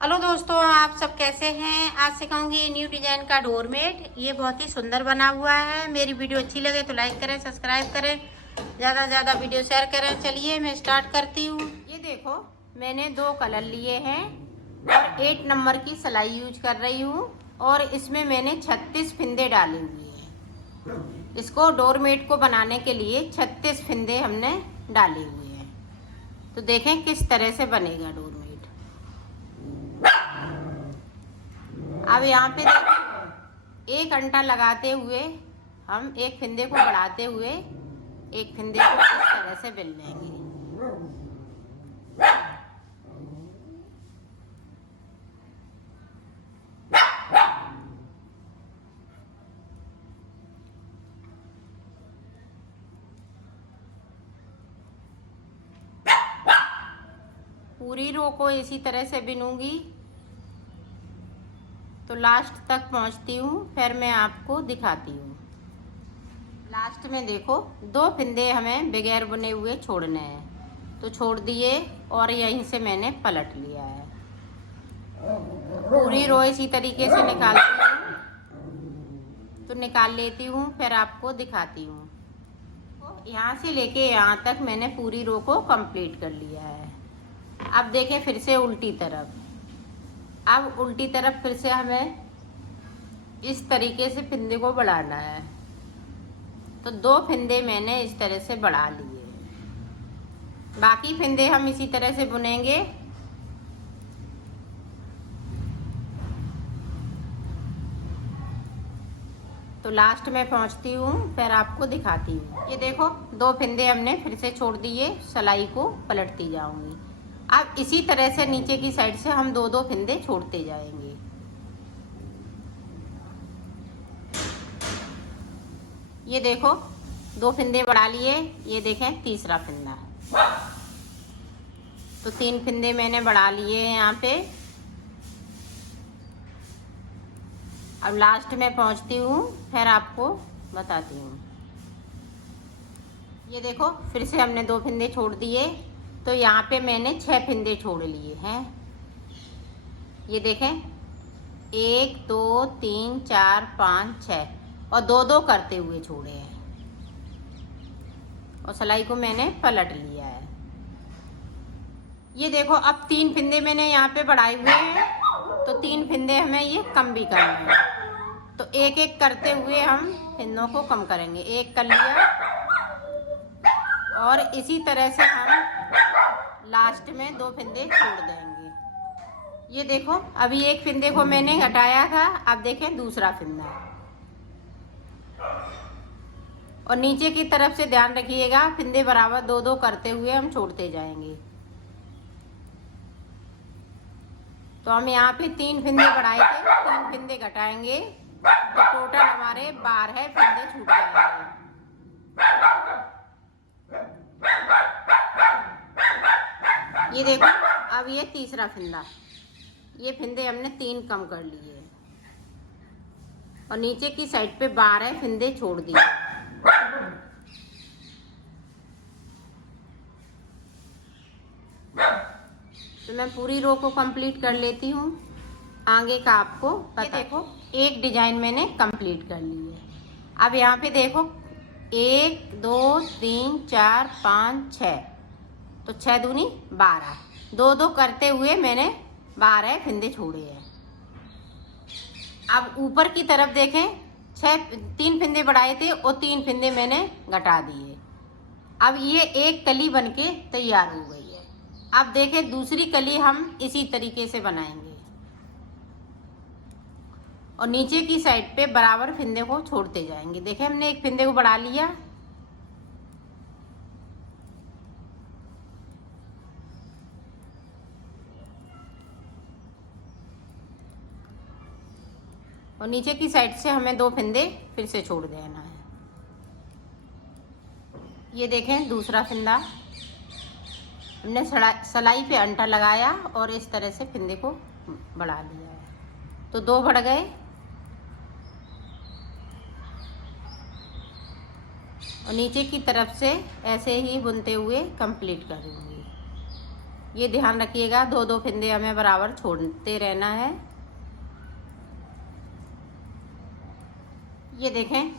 Hello दोस्तों, आप सब कैसे हैं। आज सिखाऊंगी न्यू डिजाइन का डोरमेट। ये बहुत ही सुंदर बना हुआ है। मेरी वीडियो अच्छी लगे तो लाइक करें, सब्सक्राइब करें, ज़्यादा से ज़्यादा वीडियो शेयर करें। चलिए मैं स्टार्ट करती हूँ। ये देखो, मैंने 2 कलर लिए हैं और 8 नंबर की सिलाई यूज कर रही हूँ और इसमें मैंने 36 फिंदे डाले हुए हैं। इसको डोरमेट को बनाने के लिए 36 फिंदे हमने डाले हुए हैं। तो देखें किस तरह से बनेगा डोरमेट। अब यहाँ पे देखो, 1 घंटा लगाते हुए हम एक फिंदे को बढ़ाते हुए एक फिंदे को इस तरह से बेल लेंगे। पूरी रो को इसी तरह से बिनूंगी तो लास्ट तक पहुंचती हूँ, फिर मैं आपको दिखाती हूँ। लास्ट में देखो, 2 फिंदे हमें बगैर बुने हुए छोड़ने हैं, तो छोड़ दिए और यहीं से मैंने पलट लिया है। पूरी रो इसी तरीके से निकालती हूँ, तो निकाल लेती हूँ, फिर आपको दिखाती हूँ। यहाँ से लेके यहाँ तक मैंने पूरी रो को कंप्लीट कर लिया है। अब देखें फिर से उल्टी तरफ। अब उल्टी तरफ फिर से हमें इस तरीके से फिंदे को बढ़ाना है, तो 2 फिंदे मैंने इस तरह से बढ़ा लिए। बाकी फिंदे हम इसी तरह से बुनेंगे। तो लास्ट में पहुंचती हूँ, फिर आपको दिखाती हूँ। ये देखो, 2 फिंदे हमने फिर से छोड़ दिए, सिलाई को पलटती जाऊंगी। अब इसी तरह से नीचे की साइड से हम 2-2 फिंदे छोड़ते जाएंगे। ये देखो, 2 फिंदे बढ़ा लिए। ये देखें तीसरा फिंदा, तो 3 फिंदे मैंने बढ़ा लिए हैं यहाँ पे। अब लास्ट में पहुंचती हूँ, फिर आपको बताती हूँ। ये देखो, फिर से हमने 2 फिंदे छोड़ दिए, तो यहाँ पे मैंने 6 फिंदे छोड़ लिए हैं। ये देखें, 1 2 3 4 5 6 और 2-2 करते हुए छोड़े हैं और सिलाई को मैंने पलट लिया है। ये देखो, अब 3 फिंदे मैंने यहाँ पे बढ़ाए हुए हैं, तो 3 फिंदे हमें ये कम भी करने हैं, तो एक एक करते हुए हम फिंदों को कम करेंगे। 1 कर लिया और इसी तरह से हम लास्ट में 2 फिंदे छोड़ देंगे। ये देखो, अभी 1 फिंदे को मैंने हटाया था, अब देखें दूसरा फिंदा। और नीचे की तरफ से ध्यान रखिएगा, फिंदे बराबर 2-2 करते हुए हम छोड़ते जाएंगे। तो हम यहाँ पे 3 फिंदे बढ़ाए थे, 3 फिंदे घटाएंगे, तो टोटल हमारे 12 फिंदे छूट जाएंगे। ये देखो, अब ये तीसरा फिंदा, ये फिंदे हमने 3 कम कर लिए और नीचे की साइड पे 12 फिंदे छोड़ दिए। तो मैं पूरी रो को कंप्लीट कर लेती हूँ, आगे का आपको पता। देखो, एक डिजाइन मैंने कंप्लीट कर ली है। अब यहाँ पे देखो, 1 2 3 4 5 6, तो 6 दूनी 12, 2-2 करते हुए मैंने 12 फिंदे छोड़े हैं। अब ऊपर की तरफ देखें, 3 फिंदे बढ़ाए थे और 3 फिंदे मैंने घटा दिए। अब ये एक कली बनके तैयार हो गई है। अब देखें, दूसरी कली हम इसी तरीके से बनाएंगे और नीचे की साइड पे बराबर फिंदे को छोड़ते जाएंगे। देखें, हमने एक फिंदे को बढ़ा लिया और नीचे की साइड से हमें 2 फिंदे फिर से छोड़ देना है। ये देखें, दूसरा फिंदा हमने सिलाई पे अंटा लगाया और इस तरह से फिंदे को बढ़ा लिया है, तो 2 बढ़ गए और नीचे की तरफ से ऐसे ही बुनते हुए कंप्लीट करूंगी। ये ध्यान रखिएगा, 2-2 फिंदे हमें बराबर छोड़ते रहना है। ये देखें,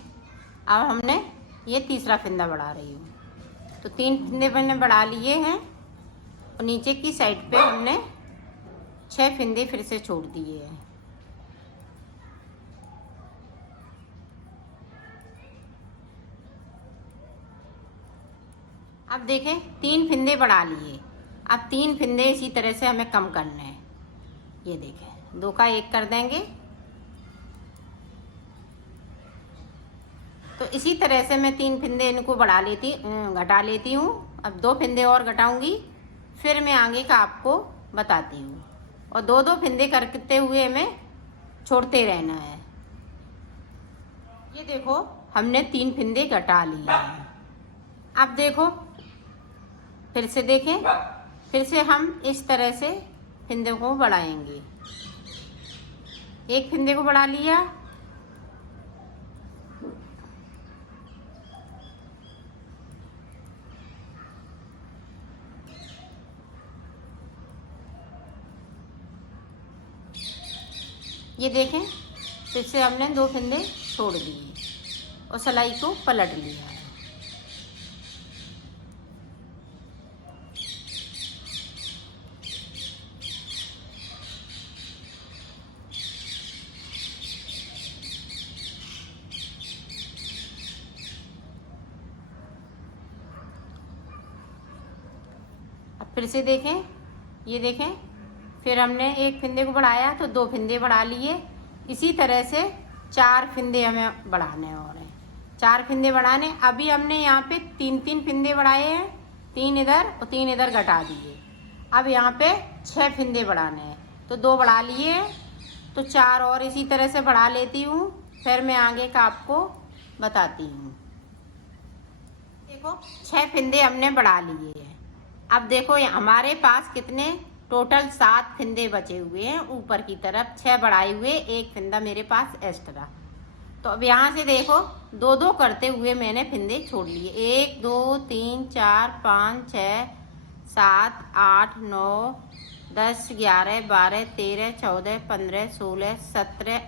अब हमने ये तीसरा फिंदा बढ़ा रही हूँ। तो 3 फिंदे मैंने बढ़ा लिए हैं और नीचे की साइड पे हमने 6 फिंदे फिर से छोड़ दिए हैं। अब देखें, 3 फिंदे बढ़ा लिए। अब 3 फिंदे इसी तरह से हमें कम करने हैं। ये देखें, 2 का 1 कर देंगे। तो इसी तरह से मैं 3 फिंदे इनको घटा लेती हूँ। अब 2 फिंदे और घटाऊंगी, फिर मैं आगे का आपको बताती हूँ। और 2-2 फिंदे करते हुए हमें छोड़ते रहना है। ये देखो, हमने 3 फिंदे घटा लिए हैं। अब देखो, फिर से देखें, फिर से हम इस तरह से फिंदे को बढ़ाएंगे। 1 फिंदे को बढ़ा लिया, ये देखें, फिर से हमने 2 फिंदे छोड़ दिए और सिलाई को पलट लिया है। अब फिर से देखें, ये देखें, फिर हमने 1 फिंदे को बढ़ाया तो 2 फिंदे बढ़ा लिए। इसी तरह से 4 फिंदे हमें बढ़ाने और हैं। 4 फिंदे बढ़ाने। अभी हमने यहाँ पे 3-3 फिंदे बढ़ाए हैं, 3 इधर और 3 इधर घटा दिए। अब यहाँ पे 6 फिंदे बढ़ाने हैं, तो 2 बढ़ा लिए हैं, तो 4 और इसी तरह से बढ़ा लेती हूँ, फिर मैं आगे का आपको बताती हूँ। देखो, 6 फिंदे हमने बढ़ा लिए हैं। अब देखो, हमारे पास कितने टोटल 7 फिंदे बचे हुए हैं। ऊपर की तरफ 6 बढ़ाए हुए, 1 फिंदा मेरे पास एक्स्ट्रा। तो अब यहाँ से देखो, 2-2 करते हुए मैंने फिंदे छोड़ लिए। 1 2 3 4 5 6 7 8 9 10 11 12 13 14 15 16 17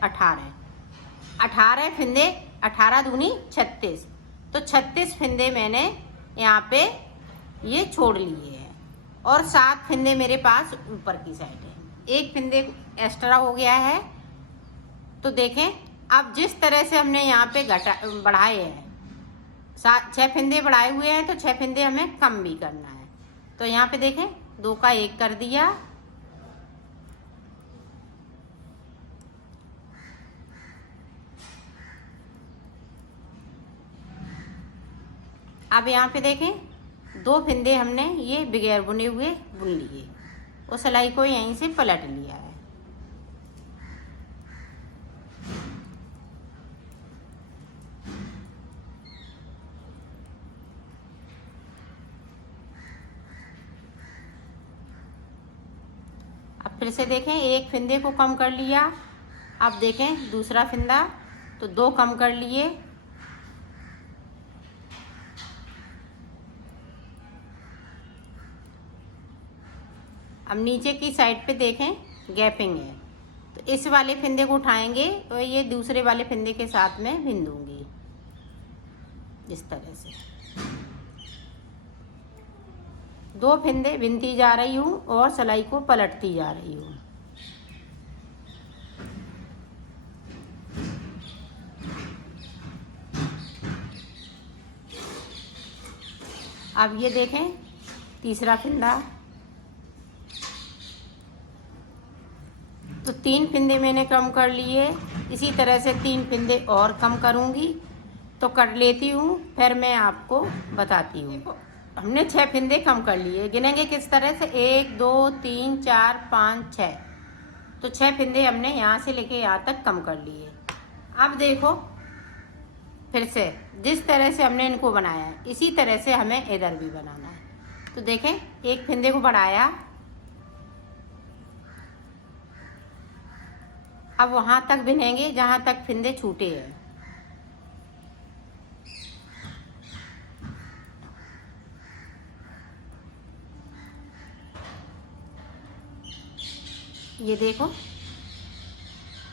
18 फिंदे। 18 दूनी 36। तो 36 फिंदे मैंने यहाँ पे ये छोड़ लिए हैं और 7 फिंदे मेरे पास ऊपर की साइड है। 1 फिंदे एक्स्ट्रा हो गया है। तो देखें, अब जिस तरह से हमने यहाँ पे बढ़ाए हैं, 6 फिंदे बढ़ाए हुए हैं, तो 6 फिंदे हमें कम भी करना है। तो यहाँ पे देखें, 2 का 1 कर दिया। अब यहाँ पे देखें, 2 फिंदे हमने ये बगैर बुने हुए बुन लिए और सिलाई को यहीं से पलट लिया है। अब फिर से देखें, 1 फिंदे को कम कर लिया। अब देखें दूसरा फिंदा, तो 2 कम कर लिए। अब नीचे की साइड पे देखें, गैपिंग है, तो इस वाले फिंदे को उठाएंगे और ये दूसरे वाले फिंदे के साथ में बिन दूंगी इस तरह से। 2 फिंदे बिनती जा रही हूँ और सिलाई को पलटती जा रही हूँ। अब ये देखें, तीसरा फिंदा। तो 3 फिंदे मैंने कम कर लिए। इसी तरह से 3 फिंदे और कम करूँगी, तो कर लेती हूँ, फिर मैं आपको बताती हूँ। हमने 6 फिंदे कम कर लिए। गिनेंगे किस तरह से, 1 2 3 4 5 6। तो 6 फिंदे हमने यहाँ से लेके यहाँ तक कम कर लिए। अब देखो, फिर से जिस तरह से हमने इनको बनाया है, इसी तरह से हमें इधर भी बनाना है। तो देखें, 1 फिंदे को बढ़ाया। अब वहाँ तक बिनेंगे जहाँ तक फिंदे छूटे हैं। ये देखो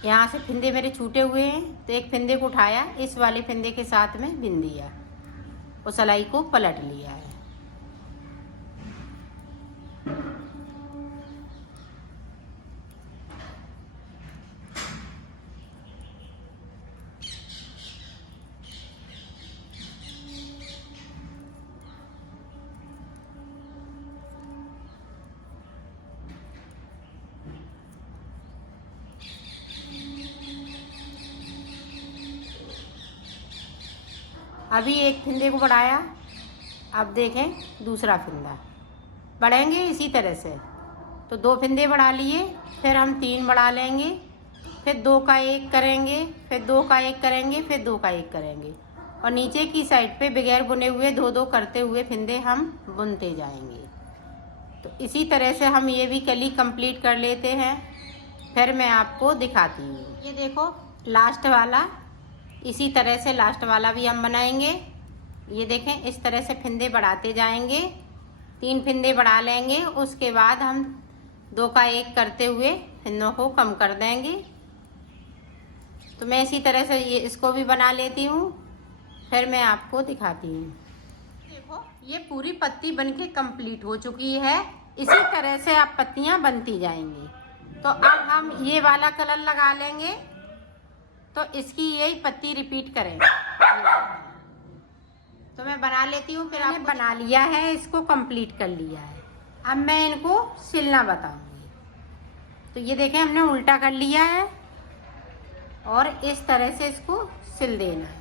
यहाँ से फिंदे मेरे छूटे हुए हैं, तो एक फिंदे को उठाया, इस वाले फिंदे के साथ में बिन दिया और सिलाई को पलट लिया है। अभी एक फिंदे को बढ़ाया, अब देखें दूसरा फिंदा बढ़ेंगे इसी तरह से। तो 2 फिंदे बढ़ा लिए, फिर हम 3 बढ़ा लेंगे, फिर 2 का 1 करेंगे, फिर 2 का 1 करेंगे, फिर 2 का 1 करेंगे और नीचे की साइड पे बगैर बुने हुए 2-2 करते हुए फिंदे हम बुनते जाएंगे। तो इसी तरह से हम ये भी कली कंप्लीट कर लेते हैं, फिर मैं आपको दिखाती हूँ। ये देखो लास्ट वाला, इसी तरह से लास्ट वाला भी हम बनाएंगे। ये देखें इस तरह से फिंदे बढ़ाते जाएंगे, 3 फिंदे बढ़ा लेंगे, उसके बाद हम 2 का 1 करते हुए फिंदों को कम कर देंगे। तो मैं इसी तरह से ये इसको भी बना लेती हूँ, फिर मैं आपको दिखाती हूँ। देखो ये पूरी पत्ती बनके कंप्लीट हो चुकी है। इसी तरह से आप पत्तियाँ बनती जाएंगी। तो अब हम ये वाला कलर लगा लेंगे, तो इसकी यही पत्ती रिपीट करें। तो मैं बना लेती हूँ, फिर आपने बना लिया है, इसको कंप्लीट कर लिया है। अब मैं इनको सिलना बताऊंगी। तो ये देखें हमने उल्टा कर लिया है और इस तरह से इसको सिल देना है।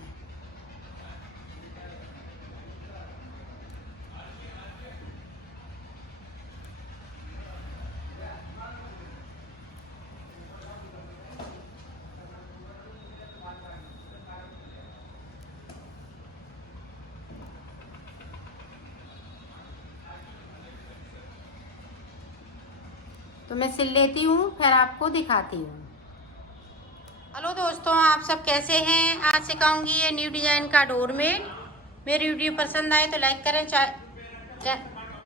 तो मैं सिल लेती हूँ, फिर आपको दिखाती हूँ। हेलो दोस्तों, आप सब कैसे हैं? आज सिखाऊंगी ये न्यू डिजाइन का डोरमेट। मेरी वीडियो पसंद आए तो लाइक करें,